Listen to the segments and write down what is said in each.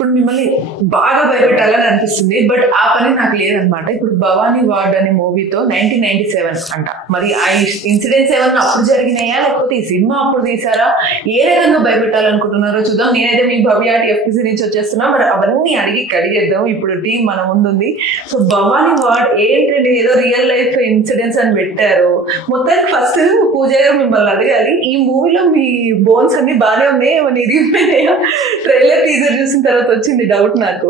ఇప్పుడు మిమ్మల్ని బాగా భయపెట్టాలని అనిపిస్తుంది, బట్ ఆ పని నాకు లేదనమాట. ఇప్పుడు భవానీ వార్డ్ అనే మూవీతో 1997 అంట, మరి ఆ ఇన్సిడెంట్స్ ఏమన్నా అప్పుడు జరిగినాయా లేకపోతే ఈ సినిమా అప్పుడు తీసారా, ఏ రకంగా భయపెట్టాలనుకుంటున్నారో చూద్దాం. నేనైతే మీ భవ్య టీఎఫ్పీసీ నుంచి వచ్చేస్తున్నా, మరి అవన్నీ కడిగేద్దాం. ఇప్పుడు టీం మన ముందుంది. సో భవానీ వార్డ్ ఏంటంటే ఏదో రియల్ లైఫ్ ఇన్సిడెంట్స్ అని పెట్టారు. మొత్తానికి ఫస్ట్ పూజ గారు మిమ్మల్ని అడగాలి, ఈ మూవీలో మీ బోన్స్ అన్ని బాగానే ఉన్నాయి, ఏమన్నా ఇరిగిపోయినాయా? ట్రైలర్ టీజర్ చూసిన తర్వాత వచ్చింది డౌట్ నాకు.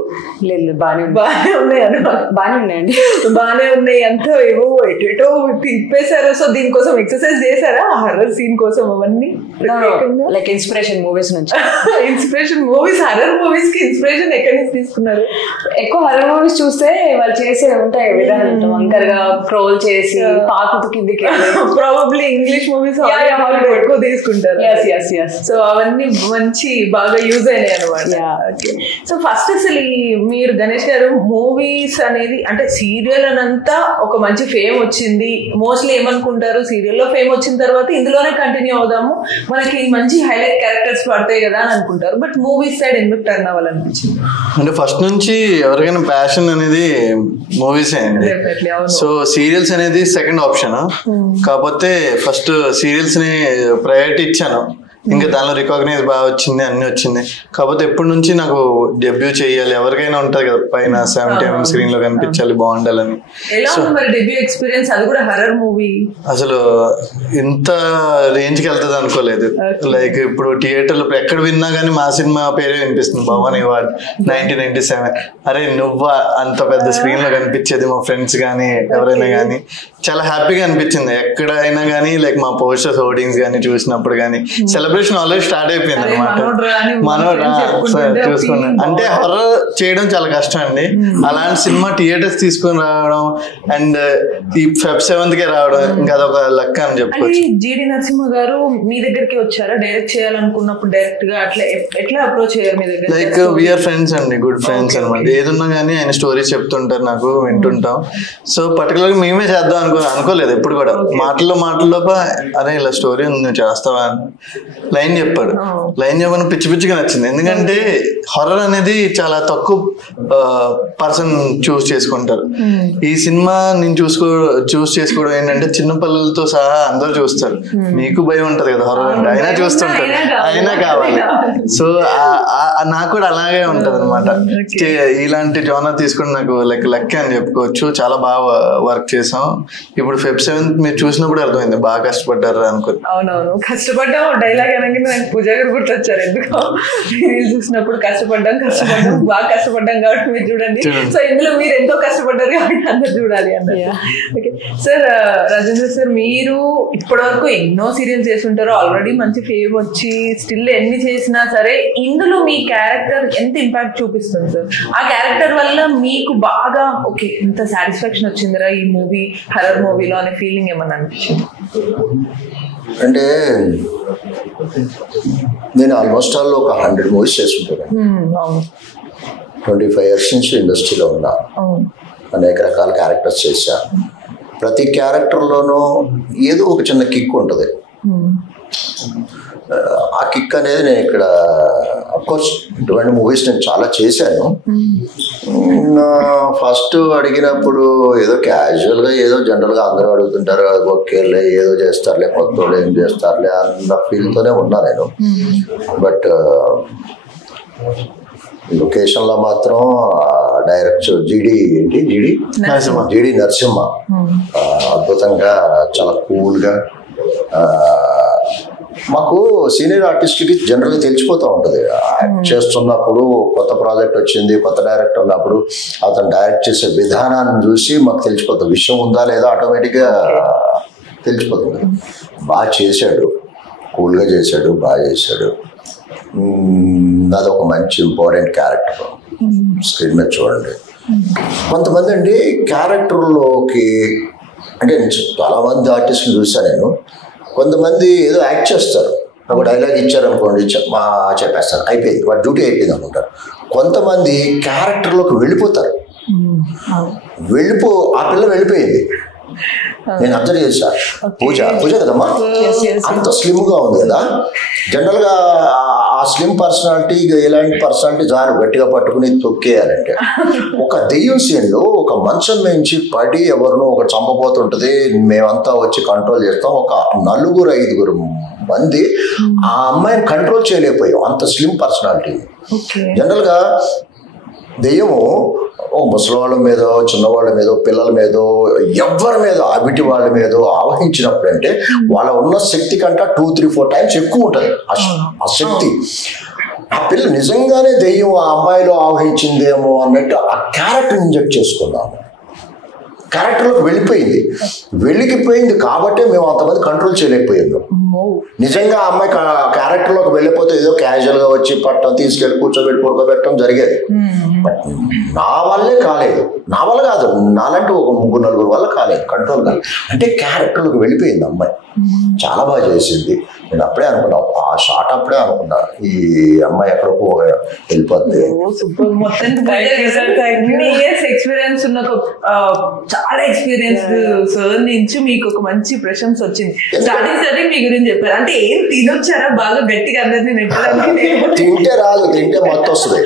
లేదు బాగానే ఉన్నాయి బాగానే ఉన్నాయండి, బాగానే ఉన్నాయి. అంతా ఏవో ఎటో తిప్పేశారు. సో దీనికోసం ఎక్సర్సైజ్ చేశారా హర్రర్ సీన్ కోసం? అవన్నీ లైక్ ఇన్స్పిరేషన్ మూవీస్ నుంచి. ఇన్స్పిరేషన్ మూవీస్, హర్రర్ మూవీస్ కి ఇన్స్పిరేషన్ ఎక్కడి నుంచి తీసుకున్నారు? ఎక్కువ హర్రర్ మూవీస్ చూస్తే వాళ్ళు చేసే ఉంటాయి విధానం, వంకర్ గా క్రోల్ చేసి పాకుతూ కిందికి, ప్రాబబ్లీ ఇంగ్లీష్ మూవీస్ ఎక్కువ తీసుకుంటారు. సో అవన్నీ మంచి బాగా యూజ్ అయినాయి అనమాట. సో ఫస్ట్ అసలు మీరు గణేష్ గారు మూవీస్ అనేది అంటే సీరియల్ అనంతా ఒక మంచి ఫేమ్ వచ్చింది. మోస్ట్లీ ఏమనుకుంటారు, సీరియల్లో ఫేమ్ వచ్చిన తర్వాత ఇందులోనే కంటిన్యూ అవుదాము, మనకి మంచి హైలైట్ క్యారెక్టర్స్ పడతాయి కదా అని అనుకుంటారు. బట్ మూవీస్ సైడ్ ఎందుకు టర్న్ అవ్వాలనిపించింది? అంటే ఫస్ట్ నుంచి ఎవరికైనా ప్యాషన్ అనేది మూవీస్ అండి. సో సీరియల్స్ అనేది సెకండ్ ఆప్షన్. కాకపోతే ఫస్ట్ సీరియల్స్ ని ప్రయారిటీ ఇచ్చాను. ఇంకా దానిలో రికాగ్నైజ్ బాగా వచ్చింది, అన్ని వచ్చింది. కాకపోతే ఎప్పటి నుంచి నాకు డెబ్యూ చేయాలి, ఎవరికైనా ఉంటుంది కదా పైన 70mm స్క్రీన్ లో కనిపించాలి, బాగుండాలని. అసలు ఇంత రేంజ్ కి వెళ్తుంది అనుకోలేదు. లైక్ ఇప్పుడు థియేటర్లో ఎక్కడ విన్నా గానీ మా సినిమా పేరే వినిపిస్తుంది, భవానీ వార్డ్ 1997. అరే నువ్వా అంత పెద్ద స్క్రీన్ లో కనిపించేది, మా ఫ్రెండ్స్ కానీ ఎవరైనా కానీ చాలా హ్యాపీగా అనిపించింది. ఎక్కడైనా కానీ లైక్ మా పోస్టర్స్ హోర్డింగ్స్ కానీ చూసినప్పుడు కానీ సెలబ్రేషన్ ఆల్రెడీ స్టార్ట్ అయిపోయింది అనమాట. చూసుకున్నాను అంటే హర్రర్ చేయడం చాలా కష్టం అండి. అలాంటి సినిమా థియేటర్స్ తీసుకొని రావడం అండ్ ఈ Feb 7th రావడం ఇంకా అదొక లక్ అని చెప్పుకోవచ్చు. జీడి నరసింహ గారు మీ దగ్గరికి వచ్చారా డైరెక్ట్ చేయాలనుకున్నప్పుడు? డైరెక్ట్ గా అట్లా ఎట్లా అప్రోచ్ అయ్యారు మీ దగ్గర? లైక్ వీఆర్ ఫ్రెండ్స్ అండి, గుడ్ ఫ్రెండ్స్ అనమాట. ఏదున్నా కానీ ఆయన స్టోరీస్ చెప్తుంటారు, నాకు వింటుంటాం. సో పర్టికులర్ గా మేమే చేద్దాం అనుకోలేదు ఎప్పుడు కూడా. మాటల్లోప అరే ఇలా స్టోరీ ఉంది నువ్వు చేస్తావా అని లైన్ చెప్పాడు. లైన్ చెప్పని పిచ్చి పిచ్చిగా నచ్చింది. ఎందుకంటే హారర్ అనేది చాలా తక్కువ పర్సన్ చూస్ చేసుకుంటారు. ఈ సినిమా నేను చూస్ చేసుకోవడం ఏంటంటే చిన్న పిల్లలతో సహా అందరూ చూస్తారు. మీకు భయం ఉంటది కదా హారర్ అంటే, అయినా చూస్తుంటారు, అయినా కావాలి. సో నాకు కూడా అలాగే ఉంటది అనమాట. ఇలాంటి జోనర్ తీసుకుని నాకు లక్ అని చెప్పుకోవచ్చు. చాలా బాగా వర్క్ చేసాం. ఇప్పుడు Feb 7th మీరు చూసినప్పుడు అర్థమైంది బాగా కష్టపడ్డారు అనుకో. అవునవును కష్టపడ్డాం. డైలాగ్ అనగానే నాకు పూజా గారు గుర్తొచ్చారు. ఎందుకో చూసినప్పుడు కష్టపడ్డాం బాగా కష్టపడ్డాం కాబట్టి మీరు చూడండి. సో ఇందులో మీరు ఎంతో కష్టపడ్డారు కాబట్టి అందరు చూడాలి అన్నారు. ఓకే సార్, రాజేంద్ర సార్ మీరు ఇప్పటి వరకు ఎన్నో సీరియల్స్ చేస్తుంటారు, ఆల్రెడీ మంచి ఫేమ్ వచ్చి స్టిల్ ఎన్ని చేసినా సరే ఇందులో మీ క్యారెక్టర్ ఎంత ఇంపాక్ట్ చూపిస్తుంది సార్? ఆ క్యారెక్టర్ వల్ల మీకు బాగా ఓకే ఎంత సాటిస్ఫాక్షన్ వచ్చిందిరా ఈ మూవీ హర్రర్ మూవీలో అనే ఫీలింగ్ ఏమన్నా అనిపించింది? అంటే నేను ఆల్మోస్ట్ ఆల్ ఒక 100 మూవీస్ చేస్తుంటాను. 25 years నుంచి ఇండస్ట్రీలో ఉన్నా. అనేక రకాల క్యారెక్టర్స్ చేశా. ప్రతి క్యారెక్టర్లోనూ ఏదో ఒక చిన్న కిక్ ఉంటుంది. ఆ కిక్ అనేది నేను ఇక్కడ అఫ్కోర్స్ ఇటువంటి మూవీస్ నేను చాలా చేశాను. ఫస్ట్ అడిగినప్పుడు ఏదో క్యాజువల్గా ఏదో జనరల్గా అందరూ అడుగుతుంటారు, ఓకేలే ఏదో చేస్తారులే, కొత్త వాళ్ళు ఏం చేస్తారులే అన్న ఫీల్తోనే ఉన్నా నేను. బట్ లొకేషన్లో మాత్రం డైరెక్టర్ జీడి నరసింహ అద్భుతంగా చాలా కూల్గా. మాకు సీనియర్ ఆర్టిస్ట్కి జనరల్గా తెలిసిపోతూ ఉంటుంది. యాక్ట్ చేస్తున్నప్పుడు కొత్త ప్రాజెక్ట్ వచ్చింది, కొత్త డైరెక్టర్ ఉన్నప్పుడు అతను డైరెక్ట్ చేసే విధానాన్ని చూసి మాకు తెలిసిపోతుంది. విషయం ఉందా లేదా ఆటోమేటిక్గా తెలిసిపోతుంది. బాగా చేశాడు, కూల్గా చేశాడు, బాగా చేశాడు. అదొక మంచి ఇంపార్టెంట్ క్యారెక్టర్ స్క్రీన్ మీద చూడండి. కొంతమంది అండి క్యారెక్టర్లోకి అంటే చాలామంది ఆర్టిస్టులు చూసాను నేను. కొంతమంది ఏదో యాక్ట్ చేస్తారు, ఒక డైలాగ్ ఇచ్చారనుకోండి చెప్పేస్తారు, అయిపోయింది వాడి డ్యూటీ అయిపోయింది అనుకుంటారు. కొంతమంది క్యారెక్టర్లోకి వెళ్ళిపోతారు. ఆ పిల్ల వెళ్ళిపోయింది, నేను అబ్జర్వ్ చేశా. పూజ కదమ్మా, అంత స్లిమ్ గా ఉంది కదా. జనరల్ గా ఆ స్లిమ్ పర్సనాలిటీ ఇలాంటి పర్సనాలిటీ జారు గట్టిగా పట్టుకుని తొక్కేయాలంటే, ఒక దెయ్యం సీన్ లో ఒక మంచం నుంచి పడి ఎవరినో ఒక చంపబోతుంటది, మేమంతా వచ్చి కంట్రోల్ చేస్తాం. ఒక 4-5 మంది ఆ అమ్మాయిని కంట్రోల్ చేయలేకపోయాం, అంత స్లిమ్ పర్సనాలిటీ. జనరల్ గా దెయ్యము ముసలి వాళ్ళ మీద, చిన్నవాళ్ళ మీద, పిల్లల మీద, ఎవరి మీద, అవిటి వాళ్ళ మీద ఆవహించినప్పుడు అంటే వాళ్ళ ఉన్న శక్తి కంటే 2-3-4 టైమ్స్ ఎక్కువ ఉంటుంది ఆ శక్తి. ఆ పిల్ల నిజంగానే దెయ్యం ఆ అమ్మాయిలో ఆవహించిందేమో అన్నట్టు ఆ క్యారెక్టర్ ఇంజెక్ట్ చేసుకున్నాము. క్యారెక్టర్లోకి వెళ్ళిపోయింది కాబట్టి మేము అంతమంది కంట్రోల్ చేయలేకపోయాము. నిజంగా ఆ అమ్మాయి క్యారెక్టర్లోకి వెళ్ళిపోతే ఏదో క్యాజువల్ గా వచ్చి పట్టడం, తీసుకెళ్ళి కూర్చోబెట్టి పడుకోబెట్టడం జరిగేది. బట్ నా వల్లే కాలేదు, నా వల్ల కాదు, నాలంటూ ఒక 3-4 వల్ల కాలేదు, కంట్రోల్ కాలేదు. అంటే క్యారెక్టర్లోకి వెళ్ళిపోయింది అమ్మాయి, చాలా బాగా చేసింది. నేను అప్పుడే అనుకున్నా, ఆ షాట్ అప్పుడే అనుకున్నా, ఈ అమ్మాయి ఎక్కడికో వెళ్ళిపోద్ది. ఎక్స్పీరియన్స్ ఉన్న చాలా ఎక్స్పీరియన్స్ సార్ నుంచి మీకు ఒక మంచి ప్రశంస వచ్చింది. స్టార్టింగ్ మీ గురించి చెప్పారు, అంటే ఏం తినొచ్చారా బాగా గట్టిగా అందరినీ నెట్టడానికి? తింటే రాదు, తింటే మొత్తం వస్తుంది,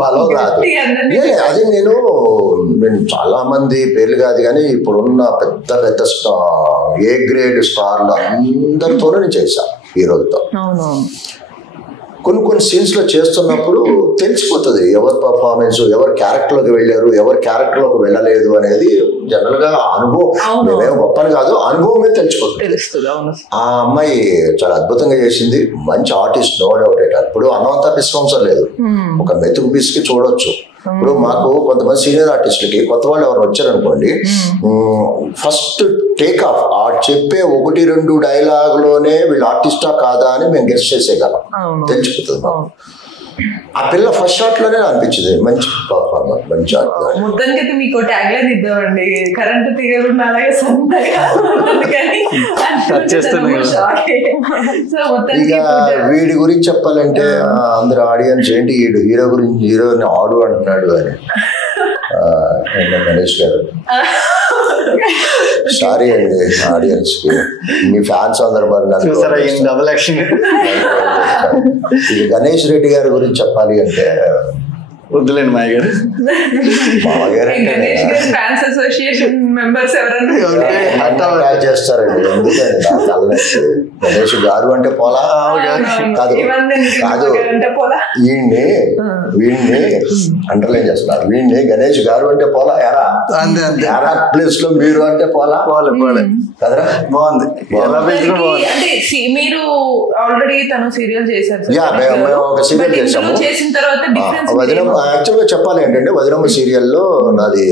బలం రాదు. అదే నేను చాలా మంది పేర్లు కాదు కానీ ఇప్పుడున్న పెద్ద ఏ గ్రేడ్ స్టార్లు అందరితోనే నేను చేశాను హీరోలతో. కొన్ని సీన్స్ లో చేస్తున్నప్పుడు తెలిసిపోతుంది ఎవరి పర్ఫార్మెన్స్, ఎవరి క్యారెక్టర్లోకి వెళ్ళారు, ఎవరి క్యారెక్టర్లోకి వెళ్ళలేదు అనేది జనరల్ గా అనుభవం. మేమేం గొప్పని కాదు, అనుభవం మీద తెలిసిపోతుంది. ఆ అమ్మాయి చాలా అద్భుతంగా చేసింది, మంచి ఆర్టిస్ట్, నో డౌట్. ఇప్పుడు అన్నంతా పిస్వంసం లేదు, ఒక మెతుకు పిసికి చూడొచ్చు. ఇప్పుడు మాకు కొంతమంది సీనియర్ ఆర్టిస్టులకి కొత్త వాళ్ళు ఎవరు వచ్చారనుకోండి, ఫస్ట్ టేక్ ఆఫ్ ఆ చెప్పే 1-2 డైలాగులోనే వీళ్ళు ఆర్టిస్టా కాదా అని మేము గెస్ట్ చేసేయగలం, తెలిసిపోతుంది. ఆ పిల్ల ఫస్ట్ షాట్ లోనే అనిపించింది మంచి పర్ఫార్మర్, మంచి మొత్తానికి మీకు ట్యాగ్ లైన్ ఇద్దామండి, కరెంట్ తీగలున్న అలాగే ఇక వీడి గురించి చెప్పాలంటే అందరు ఆడియన్స్ ఏంటి వీడు హీరో గురించి, హీరోని ఆడు అంటున్నాడు అని. గణేష్ గారు, సారీ అండి ఆడియన్స్ కి, మీ ఫ్యాన్స్ అందరు మరి గణేష్ రెడ్డి గారి గురించి చెప్పాలి అంటే వద్దులేండి మాయ గారు. ఫ్యాన్స్ అసోసియేషన్ మెంబర్స్ ఎవరైనా చేస్తారండి, ఎందుకంటే గణేష్ గారు అంటే పోలా కాదు కాదు, వీడిని అండర్లైన్ చేస్తున్నారు, వీడిని గణేష్ గారు అంటే పోలా, ఎరా ప్లేస్ లో మీరు అంటే పోలా కదరా. బాగుంది, మీరు ఆల్రెడీ తను సీరియల్ చేశారు, ఒక సీరియల్ చేసాము. చేసిన తర్వాత యాక్చువల్గా చెప్పాలి ఏంటంటే వదినమ్మ సీరియల్లో నాది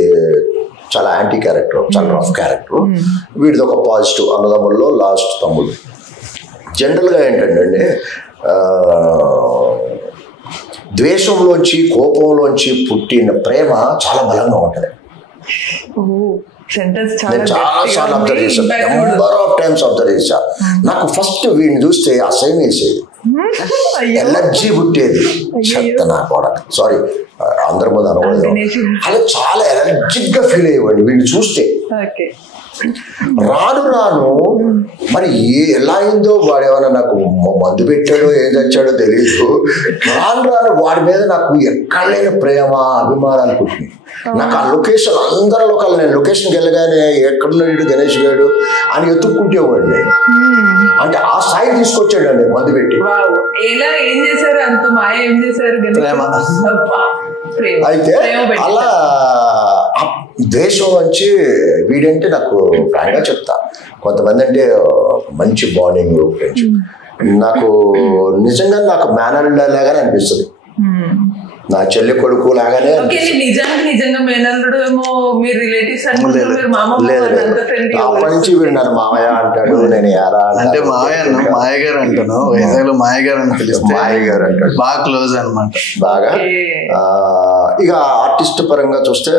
చాలా యాంటీ క్యారెక్టర్, చాలా రఫ్ క్యారెక్టర్. వీడిది ఒక పాజిటివ్, అన్నదమ్ముల్లో లాస్ట్ తమ్ముడు. జనరల్గా ఏంటంటే ద్వేషంలోంచి, కోపంలోంచి పుట్టిన ప్రేమ చాలా బలంగా ఉంటుంది. నేను చాలా సార్లు అబ్జర్వ్ చేశాను, నెంబర్ ఆఫ్ టైమ్స్ అబ్జర్వ్ చేశాను. నాకు ఫస్ట్ వీడిని చూస్తే అసహ్యం వేసేది, ఎలర్జీ పుట్టేది. చెత్త నా కూడా, సారీ అందరి ముందు అనకూడదు, అలా చాలా ఎలర్జిక్ గా ఫీల్ అయ్యేవాడిని వీడిని చూస్తే. రాను మరి ఎలా అయిందో, వాడేమన్నా నాకు మందు పెట్టాడో ఏం చచ్చాడో తెలియదు, రాను వాడి మీద నాకు ఎక్కడ లేని ప్రేమ, అభిమానాలు పుట్టింది. నాకు ఆ లొకేషన్, అందరి లోకాలు, నేను లొకేషన్కి వెళ్ళగానే ఎక్కడున్నాడు గణేష్ గారు అని ఎత్తుక్కుంటేవాడు నేను. అంటే ఆ స్థాయి తీసుకొచ్చాడండి మందు పెట్టి. అయితే అలా ద్వేషం వచ్చి వీడంటే నాకు ఫ్రాంక్గా చెప్తా, కొంతమంది అంటే మంచి బాండింగ్ ఫ్రెండ్షిప్. నాకు నిజంగా నాకు మేనర్ లాగానే అనిపిస్తుంది, నా చెల్లి కొడుకు లాగానే. అప్పటి నుంచి వీడు నన్ను మామయ్య అంటాడు, నేను ఎలా అంటే మాయ గారు అంటాను, వైజాగ్ లో మాయ గారు అని పిలిస్తే మాయ గారు అంటాడు, బాగా క్లోజ్ అనమాట. బాగా ఇక ఆర్టిస్ట్ పరంగా చూస్తే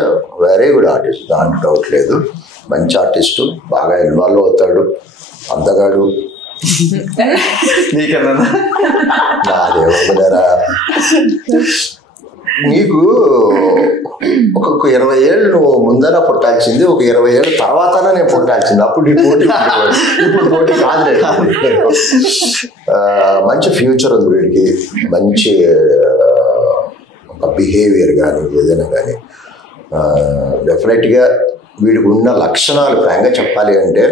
వెరీ గుడ్ ఆర్టిస్ట్, దాంట్లో డౌట్ లేదు, మంచి ఆర్టిస్టు, బాగా ఇన్వాల్వ్ అవుతాడు, అందగాడు. నీకన్నా నాదే వదిలేరా. నీకు ఒక 20 ఏళ్ళు నువ్వు ముందర పుట్టాల్సింది, ఒక 20 ఏళ్ళ తర్వాతనే నేను పుట్టాల్సింది. అప్పుడు ఈ పోటీ ఇప్పుడు పోటీ కాదులేదు. మంచి ఫ్యూచర్ ఉంది వీడికి, మంచి బిహేవియర్ కానీ ఏదైనా కానీ డెఫినెట్గా వీడికి ఉన్న లక్షణాలు ప్రాయంగా చెప్పాలి అంటే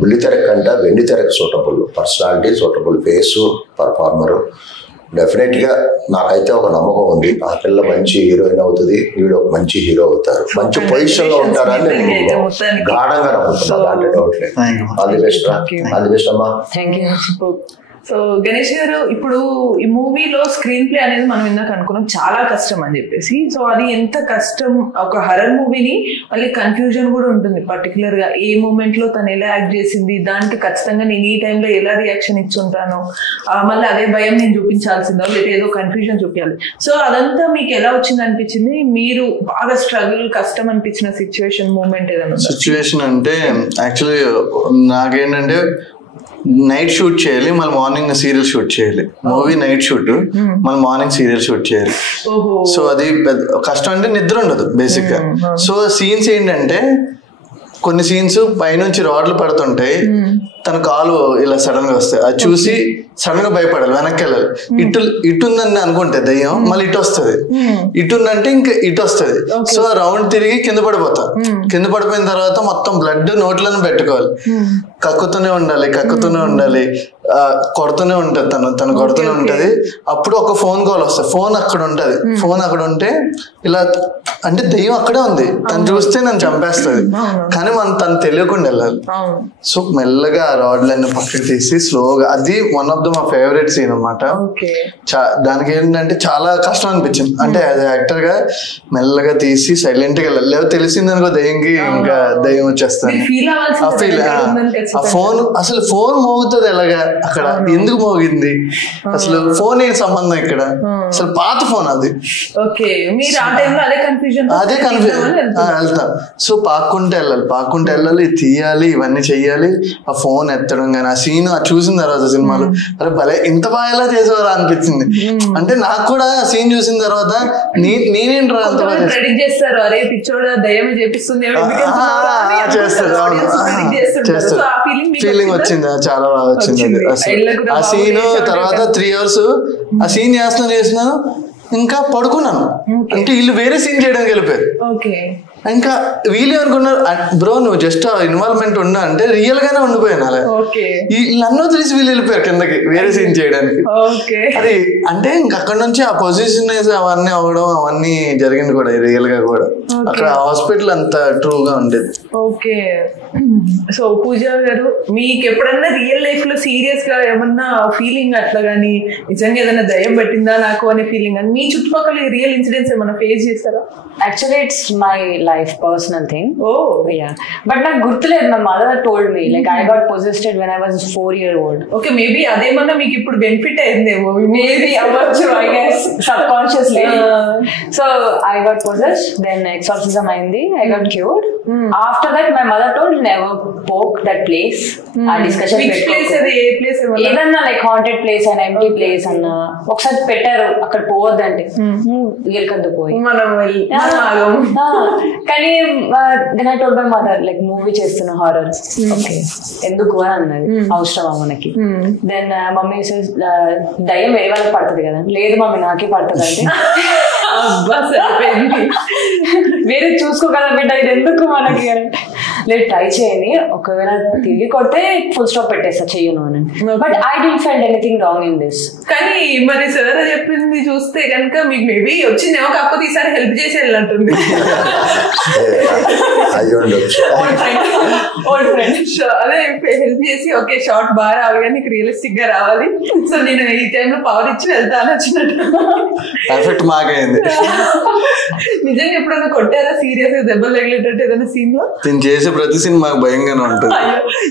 బుల్లితెర కంటే వెండితెరకు suitable personality, suitable face, performer. డెఫినెట్గా నాకైతే ఒక నమ్మకం ఉంది, ఆ పిల్ల మంచి హీరోయిన్ అవుతుంది, వీడు ఒక మంచి హీరో అవుతారు, మంచి పొజిషన్ లో ఉంటారని నేను గాఢంగా నమ్ముతున్నాను. దాంట్లో డౌట్ లేదు. ఆల్ ది బెస్ట్ రా, ఆల్ ది బెస్ట్ అమ్మా. సో గణేష్ గారు, ఇప్పుడు ఈ మూవీలో స్క్రీన్ ప్లే అనేది మనం ఇందాక అనుకున్నాం చాలా కష్టం అని చెప్పేసి. సో అది ఎంత కష్టం, ఒక హర్రర్ మూవీని మళ్ళీ కన్ఫ్యూజన్ కూడా ఉంటుంది. పర్టికులర్ గా ఏ మూమెంట్ లో తను ఎలా యాక్ట్ చేసింది, దానికి ఖచ్చితంగా నేను ఈ టైంలో ఎలా రియాక్షన్ ఇచ్చుంటాను, మళ్ళీ అదే భయం నేను చూపించాల్సిందో లేదా ఏదో కన్ఫ్యూజన్ చూపించాలి. సో అదంతా మీకు ఎలా వచ్చింది అనిపించింది? మీరు బాగా స్ట్రగుల్, కష్టం అనిపించిన సిచ్యువేషన్, మూమెంట్ ఏదైనా? సిచ్యువేషన్ అంటే యాక్చువల్లీ నాకేంటంటే నైట్ షూట్ చేయాలి, మళ్ళీ మార్నింగ్ సీరియల్ షూట్ చేయాలి. మూవీ నైట్ షూట్, మళ్ళీ మార్నింగ్ సీరియల్ షూట్ చేయాలి. సో అది కష్టం అంటే నిద్ర ఉండదు బేసిక్ గా. సో సీన్స్ ఏంటంటే కొన్ని సీన్స్ పైనుంచి రాడ్లు పడుతుంటాయి, తన కాలు ఇలా సడన్ గా వస్తాయి, అది చూసి సడన్ గా భయపడాలి, వెనక్కి వెళ్ళాలి. ఇటుందని అనుకుంటే దయ్యం మళ్ళీ ఇటు వస్తుంది, ఇటుందంటే ఇంకా ఇటు వస్తుంది. సో రౌండ్ తిరిగి కింద పడిపోతా. కింద పడిపోయిన తర్వాత మొత్తం బ్లడ్ నోట్లను పెట్టుకోవాలి, కక్కుతూనే ఉండాలి, కొడుతూనే ఉంటది, తను కొడుతూనే ఉంటది. అప్పుడు ఒక ఫోన్ కాల్ వస్తుంది, ఫోన్ అక్కడ ఉంటది. ఫోన్ అక్కడ ఉంటే ఇలా అంటే దయ్యం అక్కడే ఉంది, తను చూస్తే నన్ను చంపేస్తుంది, కానీ మనం తను తెలియకుండా వెళ్ళాలి. సో మెల్లగా ఆ రాడ్లన్నీ పక్కకి తీసి స్లోగా, అది వన్ ఆఫ్ ద మా ఫేవరెట్ సీన్ అనమాట. దానికి ఏంటంటే చాలా కష్టం అనిపించింది. అంటే యాజ్ యాక్టర్ గా మెల్లగా తీసి సైలెంట్ గా వెళ్ళాలి, లేదా తెలిసింది అనుకో దయ్యంకి, ఇంకా దయ్యం వచ్చేస్తాను. ఆ ఫోన్ అసలు ఫోన్ మోగుతుంది ఎలాగా, అక్కడ ఎందుకు మోగింది, అసలు ఫోన్ ఏం సంబంధం ఇక్కడ, అసలు పాత ఫోన్ అది. అదే కన్ఫ్యూజన్ వెళ్తాం. సో పాక్కుంటే వెళ్ళాలి, తీయాలి, ఇవన్నీ చెయ్యాలి. ఆ ఫోన్ ఎత్తడం కానీ, ఆ సీన్ చూసిన తర్వాత సినిమాలు అరే భలే ఇంత బాగా ఎలా చేసేవారు అనిపించింది. అంటే నాకు కూడా ఆ సీన్ చూసిన తర్వాత నేనేంట్రా అంత బాగా చేస్తారు, ఫీలింగ్ వచ్చింది, చాలా బాగా వచ్చింది. ఆ సీన్ తర్వాత 3 hours ఆ సీన్ చేస్తున్నాను, ఇంకా పడుకున్నాను. అంటే వీళ్ళు వేరే సీన్ చేయడానికి వెళ్ళిపోయారు. ఇంకా వీళ్ళు ఏమనుకున్నారు, బ్రో నువ్వు జస్ట్ ఇన్వాల్వ్మెంట్ ఉన్నా అంటే రియల్ గానే ఉండిపోయాను. అలా నన్ను తెలిసి వీళ్ళు వెళ్ళిపోయారు కిందకి వేరే సీన్ చేయడానికి. అది అంటే ఇంక అక్కడ నుంచి ఆ పొజిషన్ అవన్నీ అవడం అవన్నీ జరిగింది కూడా రియల్ గా కూడా. అక్కడ హాస్పిటల్ అంత ట్రూగా ఉండేది. ఓకే. సో పూజ గారు, మీకు ఎప్పుడన్నా రియల్ లైఫ్ లో సీరియస్ గా ఏమన్నా ఫీలింగ్ అట్లా గానీ, నిజంగా ఏదైనా దయ్యం పట్టిందా నాకు అనే ఫీలింగ్ అని మీ చుట్టుపక్కల రియల్ ఇన్సిడెంట్స్ ఏమన్నా ఫేస్ చేస్తారా? Actually, it's my life personal thing. Oh, yeah. But నాకు గుర్తులేదు. My mother told me like I got possessed when I was 4-year-old. Okay, maybe అదేమన్నా మీకు ఇప్పుడు బెనిఫిట్ అయిందేమో. Maybe అవ్వచ్చు, I guess subconsciously. So I got possessed, then exorcism అయింది, I got cured. After that my mother told never poke that place. ఆ discussion which place అది, ఏ place ఏదన్నా like haunted place and empty place అన్న ఒకసారి పెట్టారు, అక్కడ పోవద్దంటే ఎలకద్దు పోయి మనం కానీ then I told my mother like movie చేస్తున్న హారర్, ఓకే ఎందుకు అని అన్నది, అవసరమా మనకి. దెన్ మమ్మీ దయ్యం వేరే వాళ్ళకి పడుతుంది కదా, లేదు మమ్మీ నాకే పడుతుంది అంటే వేరే చూసుకో కదా బిడ్డ, ఇది ఎందుకు మనకి, లేదు ట్రై చేయండి, ఒకవేళ తిరిగి కొడితే ఫుల్ స్టాప్ పెట్టేస్తా, చెయ్యను అని. But I don't find anything wrong in this. కానీ మరి సార్ చెప్పింది చూస్తే కనుక మీకు మేబీ వచ్చిందేమో, కాకపోతే ఈసారి హెల్ప్ చేసి వెళ్ళంటుంది. ఓల్డ్ ఫ్రెండ్ అదే హెల్ప్ చేసి ఓకే షార్ట్ బాగా రావాలి కానీ నీకు రియలిస్టిక్ గా రావాలి, సో నేను ఈ టైంలో పవర్ ఇచ్చి వెళ్తాను వచ్చినట్టు. నిజంగా ఎప్పుడైనా కొట్టారా సీరియస్ గా దెబ్బలు తగిలేటట్టు ఏదైనా సీన్ లో? నేను చేసే ప్రతి సీన్ మాకు భయంగానే ఉంటుంది.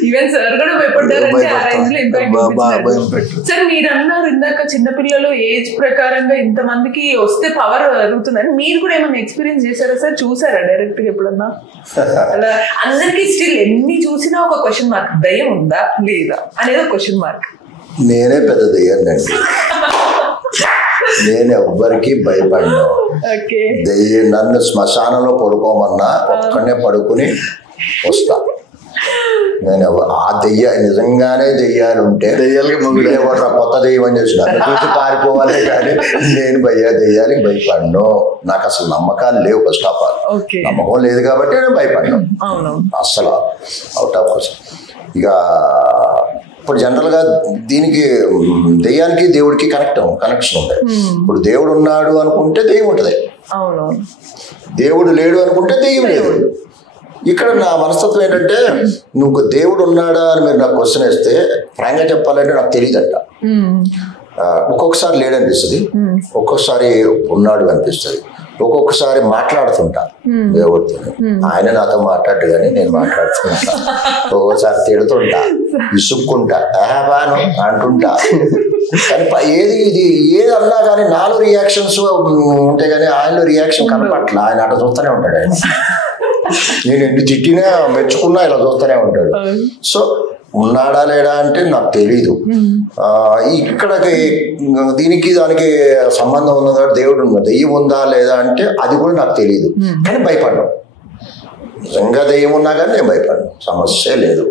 ఈవెన్ సార్ కూడా భయపడ్డారంటే ఆ రేంజ్ లో ఇంపాక్ట్. సార్ మీరు అన్నారు ఇందాక చిన్నపిల్లలు ఏజ్ ప్రకారంగా ఇంత మందికి వస్తే పవర్ అరుగుతుందని, మీరు కూడా ఏమైనా ఎక్స్పీరియన్స్ చేశారా సార్? చూసారా డైరెక్ట్ గా ఎప్పుడన్నా? అలా అందరికి స్టిల్ ఎన్ని చూసినా ఒక క్వశ్చన్ మార్క్, దయ్యం ఉందా లేదా అనేది ఒక క్వశ్చన్ మార్క్. నేనే పెద్ద దయ్యాన్ని అండి. నేను ఎవ్వరికి భయపడ్డా. నన్ను శ్మశానంలో పడుకోమన్నా ఒక్కడనే పడుకుని వస్తా. నేను ఆ నిజంగానే దెయ్యాలు ఉంటే కొత్త దెయ్యం అని చేసి నన్ను చూసి పారిపోవాలి, కానీ నేను దెయ్యాలకి భయపడ్ను. నాకు అసలు నమ్మకాలు లేవు. ఫస్ట్ ఆఫ్ ఆల్ నమ్మకం లేదు కాబట్టి నేను భయపడ్ను అసలు అవుట్ ఆఫ్ కోర్స్. ఇక ఇప్పుడు జనరల్ గా దీనికి దెయ్యానికి దేవుడికి కనెక్షన్ ఉంటాయి. ఇప్పుడు దేవుడు ఉన్నాడు అనుకుంటే దెయ్యం ఉంటుంది, దేవుడు లేడు అనుకుంటే దెయ్యం లేదు. ఇక్కడ నా మనస్తత్వం ఏంటంటే, నువ్వు దేవుడు ఉన్నాడా అని మీరు నాకు క్వశ్చన్ వేస్తే ఫ్రాంక్గా చెప్పాలంటే నాకు తెలియదంట. ఒక్కొక్కసారి లేడనిపిస్తుంది, ఒక్కొక్కసారి ఉన్నాడు అనిపిస్తుంది, ఒక్కొక్కసారి మాట్లాడుతుంటా దేవుడితో. ఆయన నాతో మాట్లాడు కానీ నేను మాట్లాడుతుంటా. ఒక్కొక్కసారి తిడుతుంటా, విసుక్కుంటా, బాను అంటుంటా. కానీ ఏది అన్నా కానీ నాలో రియాక్షన్స్ ఉంటాయి, కానీ ఆయనలో రియాక్షన్ కనపట్ల. ఆయన అట్లా చూస్తూనే ఉంటాడు. ఆయన నేను ఎన్ని తిట్టినా మెచ్చుకున్నా ఇలా చూస్తూనే ఉంటాడు. సో ఉన్నాడా లేడా అంటే నాకు తెలీదు. ఇక్కడ దీనికి దానికి సంబంధం ఉంది కాబట్టి దేవుడు ఉన్నాడు. దెయ్యం ఉందా లేదా అంటే అది కూడా నాకు తెలియదు, కానీ భయపడ్డాను. నిజంగా దెయ్యం ఉన్నా కానీ నేను భయపడ్డాను, సమస్య లేదు.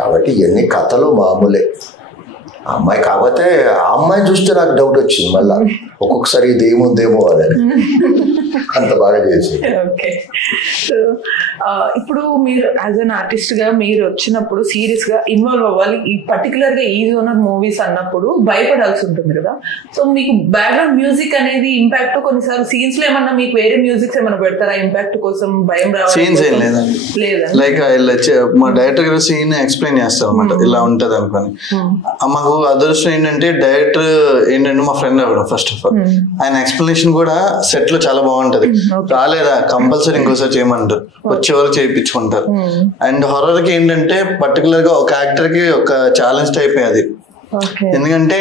కాబట్టి ఇవన్నీ కథలు మామూలే. ఆ అమ్మాయి కాకపోతే ఆ అమ్మాయిని చూస్తే నాకు డౌట్ వచ్చింది మళ్ళా, ఒక్కొక్కసారి దెయ్యం ఉందేమో అని. అంత బాగా చేసి. ఓకే, సో ఇప్పుడు మీరు యాజ్ అన్ ఆర్టిస్ట్ గా మీరు వచ్చినప్పుడు సీరియస్ గా ఇన్వాల్వ్ అవ్వాలి, ఈ పర్టికులర్ గా ఈ జోనర్ మూవీస్ అన్నప్పుడు భయపడాల్సి ఉంటుంది కదా. సో మీకు బ్యాక్గ్రౌండ్ మ్యూజిక్ అనేది ఇంపాక్ట్, కొన్నిసార్లు సీన్స్ లో ఏమన్నా మీకు వేరే మ్యూజిక్స్ ఏమన్నా పెడతారా ఇంపాక్ట్ కోసం? భయం రావాలి? సీన్స్ ఏం లేదండి, లైక్ మా డైరెక్టర్ గారు సీన్ ఎక్స్ప్లెయిన్ చేస్తారు అనమాట, ఇలా ఉంటది అనుకోని. మాకు అదృష్టం ఏంటంటే డైరెక్టర్ ఏంటంటే మా ఫ్రెండ్ అవ్వడం. ఫస్ట్ ఆఫ్ ఆల్ ఆయన ఎక్స్ప్లెనేషన్ కూడా సెట్ లో చాలా బాగుంటది. రాలేదా కంపల్సరీ ఇంకోసారి చేయమంటారు, వచ్చే వరకు చేయించుకుంటారు. అండ్ హారర్ కి ఏంటంటే పర్టికులర్ గా ఒక యాక్టర్ కి ఒక ఛాలెంజ్ టైప్ అది. ఎందుకంటే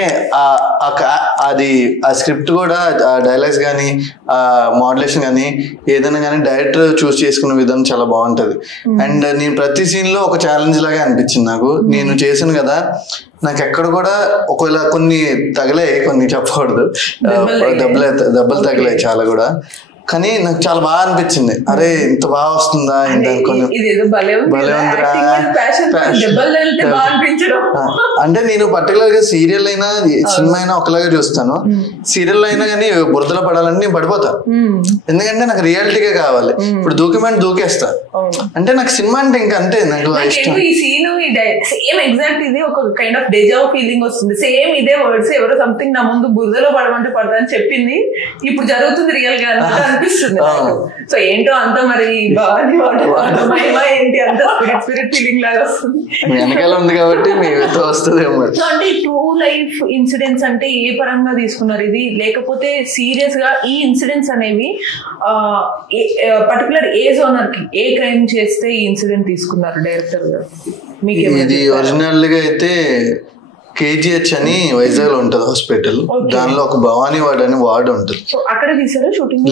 అది ఆ స్క్రిప్ట్ కూడా ఆ డైలాగ్స్ కానీ ఆ మాడ్యులేషన్ కానీ ఏదైనా కానీ డైరెక్టర్ చూస్ చేసుకున్న విధానం చాలా బాగుంటది. అండ్ నేను ప్రతి సీన్ లో ఒక ఛాలెంజ్ లాగా అనిపించింది నాకు. నేను చేశాను కదా, నాకు ఎక్కడ కూడా ఒకవేళ కొన్ని తగిలాయి, కొన్ని చెప్పకూడదు, దెబ్బలు తగిలాయి చాలా కూడా. కానీ నాకు చాలా బాగా అనిపించింది, అరే ఇంత బాగా వస్తుందా ఇంత అనుకుని. అంటే నేను పర్టికులర్ గా సీరియల్ అయినా సినిమా అయినా ఒకలాగా చూస్తాను. సీరియల్ అయినా కానీ బురదలో పడాలని నేను పడిపోతా, ఎందుకంటే నాకు రియాలిటీగా కావాలి. ఇప్పుడు దూకమని దూకేస్తా, అంటే నాకు సినిమా అంటే ఇంకా అంతే నాకు ఇష్టం. ఈ సీన్ సేమ్ ఎగ్జాక్ట్ ఇది ఒక కైండ్ ఆఫ్ డేజా ఫీలింగ్ వస్తుంది. సేమ్ ఇదే వర్డ్స్ ఎవరో సంథింగ్ నా ముందు బురదలో పడమంటే పడదని చెప్పింది, ఇప్పుడు జరుగుతుంది రియల్ గా అనిపిస్తుంది. సో ఏంటో అంత మరి ఏంటి అంత స్పిరిట్ ఫీలింగ్ లాగా వస్తుంది, వెనకాల ఉంది కాబట్టి వస్తుంది. సో అంటే ట్రూ లైఫ్ ఇన్సిడెంట్స్ అంటే ఏ పరంగా తీసుకున్నారు ఇది, లేకపోతే సీరియస్ గా ఈ ఇన్సిడెంట్స్ అనేవి పర్టికులర్ ఏ జోనర్ కి ఏ క్రైమ్ చేస్తే ఈ ఇన్సిడెంట్ తీసుకున్నారు డైరెక్టర్ గారు? ఇది ఒరిజినల్ గా అయితే KGH అని వైజాగ్ లో ఉంటది హాస్పిటల్, దానిలో ఒక భవానీ వార్డ్ అని వార్డ్ ఉంటుంది.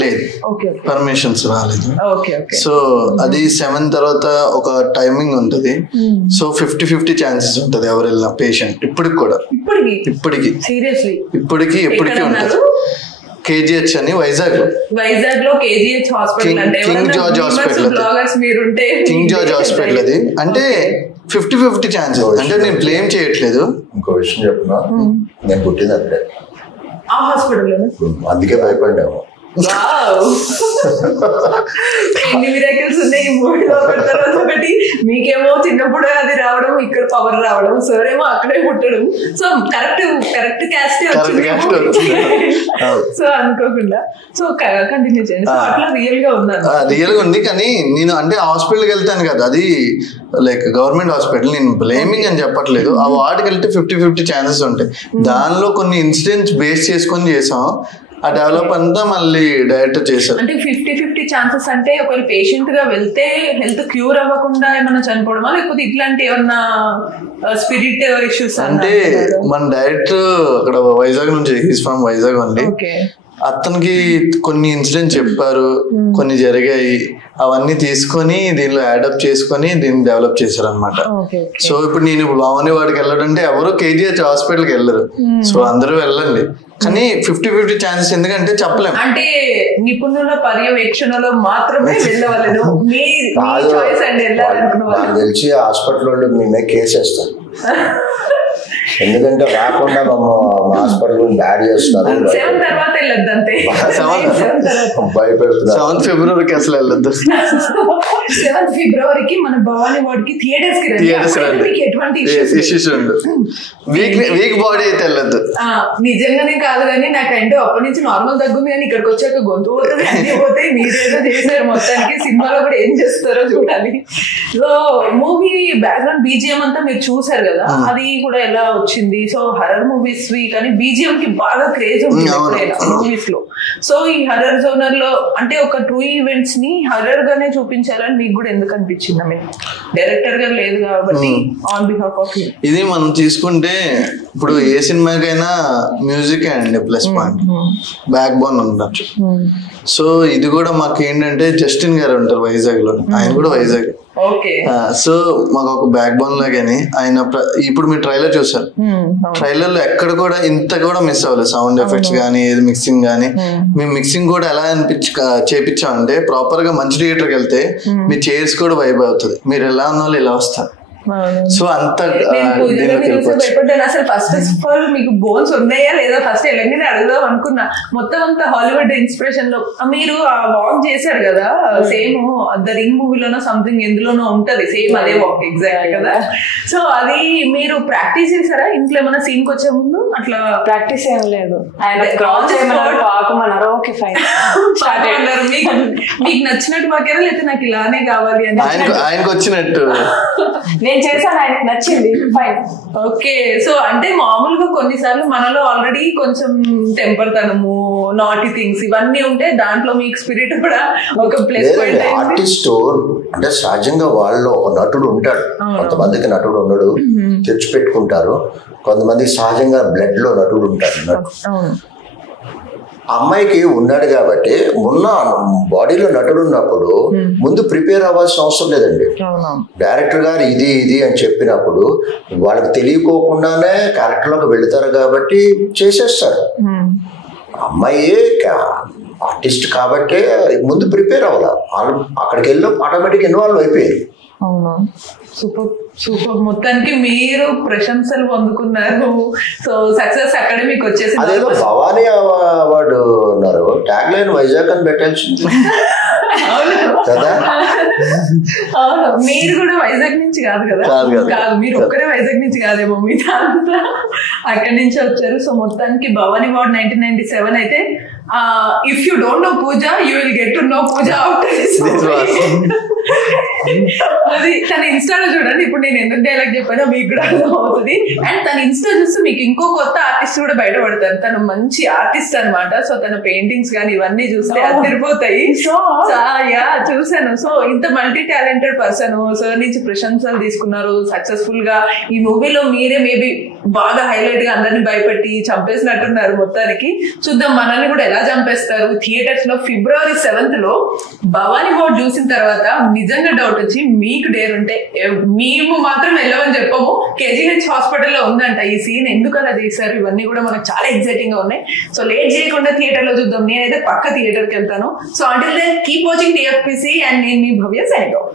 లేదు, పర్మిషన్స్ రాలేదు. సో అది 7 తర్వాత ఒక టైమింగ్ ఉంటది. సో 50-50 ఛాన్సెస్ ఉంటది ఎవరు వెళ్ళిన పేషెంట్. ఇప్పటికి కూడా ఇప్పటికి ఉంటది. KGH అని వైజాగ్ లో KGH హాస్పిటల్ అంటే కింగ్ జార్జ్ హాస్పిటల్ అది. అంటే 50-50 ఛాన్సెస్, అంటే నేను బ్లేమ్ చేయట్లేదు. ఇంకో విషయం చెప్పినా, నేను పుట్టింది అక్కడే, ఆ హాస్పిటల్, అందుకే భయపడ్డాము. ఎన్ని మిరాకిల్స్ ఉన్నాయి ఈ మూవీలో. ఒకటి మీకేమో చిన్నప్పుడు అది రావడం, ఇక్కడ పవర్ రావడం, సార్ ఏమో అక్కడే పుట్టడం. సో కరెక్ట్ క్యాస్ట్ సో అనుకోకుండా. సో కంటిన్యూ చేయండి. అట్లా రియల్ గా ఉంది. కానీ నేను అంటే హాస్పిటల్కి వెళ్తాను కదా, అది లైక్ గవర్నమెంట్ హాస్పిటల్, నేను బ్లేమింగ్ అని చెప్పట్లేదు. ఆ వార్డుకి వెళ్తే 50-50 ఛాన్సెస్ ఉంటాయి. దానిలో కొన్ని ఇన్సిడెంట్స్ బేస్ చేసుకొని చేసాం. ఆ డెవలప్ అంతా మళ్ళీ డైరెక్టర్ చేశారు. అంటే 50-50 ఛాన్సెస్ అంటే ఒకవేళ పేషెంట్ గా వెళ్తే హెల్త్ క్యూర్ అవ్వకుండా ఏమైనా చనిపోవడమా, లేకపోతే ఇట్లాంటి ఏమన్నా స్పిరిట్ ఇష్యూస్? అంటే మన డైరెక్టర్ అక్కడ వైజాగ్ నుంచి, ఈజ్ ఫ్రమ్ వైజాగ్ ఓన్లీ. అతనికి కొన్ని ఇన్సిడెంట్స్ చెప్పారు, కొన్ని జరిగాయి, అవన్నీ తీసుకొని దీనిలో యాడప్ చేసుకొని దీన్ని డెవలప్ చేశారు అనమాట. సో ఇప్పుడు నేను భవానీ వాడికి వెళ్ళాడంటే ఎవరు కేజీహెచ్ హాస్పిటల్కి వెళ్ళరు, సో అందరూ వెళ్ళండి. కానీ 50-50 ఛాన్సెస్, ఎందుకంటే చెప్పలేము. అంటే నిపుణుల పర్యవేక్షణలో మాత్రమే వెళ్ళవలను. మీ చాయిస్ అండి వెళ్ళాలనుకున్న వాళ్ళు. తెలిసి హాస్పిటల్ వాళ్ళు మేమే కేసు వేస్తాం, ఎందుకంటే రాకుండా మా హాస్పిటల్ బ్యాడ్ చేస్తున్నారు. 7 తర్వాత వెళ్ళొద్దు అంతే. భయపెడుతున్నారు. 7 ఫిబ్రవరికి అసలు వెళ్ళొద్దు. 7 ఫిబ్రవరికి మన భవానీ వాడికి థియేటర్స్ కి రండి. ఎటువంటి ఇష్యూస్ ఉండు. వీక్ బాడీ అయితే వెళ్ళొద్దు. నిజంగానే కాదు కానీ నాకంటే అప్పటి నుంచి నార్మల్ తగ్గుంది, కానీ ఇక్కడికి వచ్చాక గొంతు పోతుంది, అన్ని పోతాయి. మీరేదో చేశారు మొత్తానికి. సినిమాలో కూడా ఏం చేస్తారో చూడాలి. సో మూవీ బ్యాక్గ్రౌండ్ బీజిఎం అంతా మీరు చూసారు కదా, అది కూడా ఎలా వచ్చింది? సో హర్రర్ మూవీస్ కానీ బీజిఎం కి బాగా క్రేజ్ ఉంటుంది మూవీస్ లో. సో ఈ హర్రర్ జోనర్ లో అంటే ఒక ట్రూ ఈవెంట్స్ ని హర్రర్ గానే చూపించాలని మీకు కూడా ఎందుకు అనిపించింది? ఐ మీన్ డైరెక్టర్ గా లేదు కాబట్టి ఆన్ బిహాఫ్ ఆఫ్ ఇది మనం తీసుకుంటే ఇప్పుడు ఏ సినిమాకైనా మ్యూజిక్ అండి ప్లస్ పాయింట్, బ్యాక్ బోన్ ఉండొచ్చు. సో ఇది కూడా మాకు ఏంటంటే జస్టిన్ గారు ఉంటారు వైజాగ్ లో, ఆయన కూడా వైజాగ్. సో మాకు ఒక బ్యాక్ బోన్ లాగానే ఆయన. ఇప్పుడు మీరు ట్రైలర్ చూసారు, ట్రైలర్ లో ఎక్కడ కూడా ఇంత కూడా మిస్ అవ్వలేదు. సౌండ్ ఎఫెక్ట్స్ కానీ ఏది మిక్సింగ్ కానీ, మేము మిక్సింగ్ కూడా ఎలా చేపించామంటే ప్రాపర్ గా మంచి థియేటర్కి వెళ్తే మీ చైర్స్ కూడా వైబ్ అవుతుంది, మీరు ఎలా ఉన్న వాళ్ళు ఇలా వస్తారు. సో అంత అసలు ఫస్ట్ ఆఫ్ ఆల్ మీకు బోన్స్ ఉన్నాయా లేదా ఫస్ట్ ఎలాగైనా అడుగుదాం అనుకున్నా. మొత్తం అంతా హాలీవుడ్ ఇన్స్పిరేషన్ లో మీరు ఆ వాక్ చేశారు కదా, సేమ్ ద రింగ్ మూవీలోనో సంథింగ్ ఎందులోనో ఉంటది సేమ్ అదే వాక్ ఎగ్జాక్ట్ కదా. సో అది మీరు ప్రాక్టీస్ చేశారా ఇంట్లో ఏమైనా సీన్ కి వచ్చే ముందు? అట్లా ప్రాక్టీస్ ఏం లేదు, మీకు నచ్చినట్టు వాకేరా లేకపోతే నాకు ఇలానే కావాలి అని ఆయనకు వచ్చినట్టు నేను చేశాను, ఆయనకు నచ్చింది, ఫైన్. ఓకే. సో అంటే మామూలుగా కొన్నిసార్లు మనలో ఆల్రెడీ కొంచెం టెంపర్ తనము, నాటి థింగ్స్ ఇవన్నీ ఉంటే దాంట్లో మీకు స్పిరిట్ కూడా ఒక ప్లస్ పాయింట్. ఆర్టిస్ట్ అంటే సహజంగా వాళ్ళు ఒక నటుడు ఉంటాడు, కొంతమందికి నటుడు ఉండడు, తెచ్చిపెట్టుకుంటారు. కొంతమంది సహజంగా బ్లడ్ లో నటుడు ఉంటాడు. అమ్మాయికి ఉన్నాడు కాబట్టి ఉన్న బాడీలో నటుడు ఉన్నప్పుడు ముందు ప్రిపేర్ అవ్వాల్సిన అవసరం లేదండి. డైరెక్టర్ గారు ఇది ఇది అని చెప్పినప్పుడు వాళ్ళకి తెలియకోకుండానే క్యారెక్టర్లోకి వెళుతారు కాబట్టి చేసేస్తారు. అమ్మాయి ఆర్టిస్ట్ కాబట్టి ముందు ప్రిపేర్ అవ్వాలి, అక్కడికి వెళ్ళి ఆటోమేటిక్ ఇన్వాల్వ్ అయిపోయారు. అవునా, సూపర్ సూపర్. మొత్తానికి మీరు ప్రశంసలు పొందుకున్నారు. సో సక్సెస్ అకాడమీకి వచ్చేసి అదేదో భవానీ అవార్డు ఉన్నారు, ట్యాగ్ లైన్ వైజాగ్ అని పెట్టాల్సింది కదా. అవును, మీరు కూడా వైజాగ్ నుంచి కాదు కదా? కాదు, మీరు ఒక్కరే వైజాగ్ నుంచి కాదేమో, మీతో అంతా అక్కడి నుంచి వచ్చారు. సో మొత్తానికి భవానీ అవార్డ్ 1997 అయితే if you don't know Pooja you will get to know Pooja after this. అది తన ఇన్స్టాలో చూడండి. ఇప్పుడు నేను ఎందుకు డైలాగ్ చెప్పానో మీకు కూడా అర్థం అవుతుంది. అండ్ తన ఇన్స్టా చూస్తే మీకు ఇంకో కొత్త ఆర్టిస్ట్ కూడా బయటపడతారు. తను మంచి ఆర్టిస్ట్ అనమాట. సో తన పెయింటింగ్స్ కానీ ఇవన్నీ చూస్తే అదిరిపోతాయి. యా చూసాను. సో ఇంత మల్టీ టాలెంటెడ్ పర్సన్, సార్ నుంచి ప్రశంసలు తీసుకున్నారు సక్సెస్ఫుల్ గా. ఈ మూవీలో మీరే మేబీ బాగా హైలైట్ గా అందరినీ భయపెట్టి చంపేసినట్టున్నారు. మొత్తానికి చూద్దాం మనల్ని కూడా ఎలా చంపేస్తారు. థియేటర్స్ లో February 7th భవానీ అవార్డ్ చూసిన తర్వాత నిజంగా డౌట్ వచ్చి మీకు డేర్ ఉంటే మేము మాత్రం వెళ్ళమని చెప్పము, కేజీహెచ్ హాస్పిటల్లో ఉందంట ఈ సీన్, ఎందుకు అలా చేశారు, ఇవన్నీ కూడా మనకు చాలా ఎక్సైటింగ్ గా ఉన్నాయి. సో లేట్ చేయకుండా థియేటర్ లో చూద్దాం. నేనైతే పక్క థియేటర్కి వెళ్తాను. So until then keep watching TFPC and నేను మీ భవ్య సైనింగ్ ఆఫ్.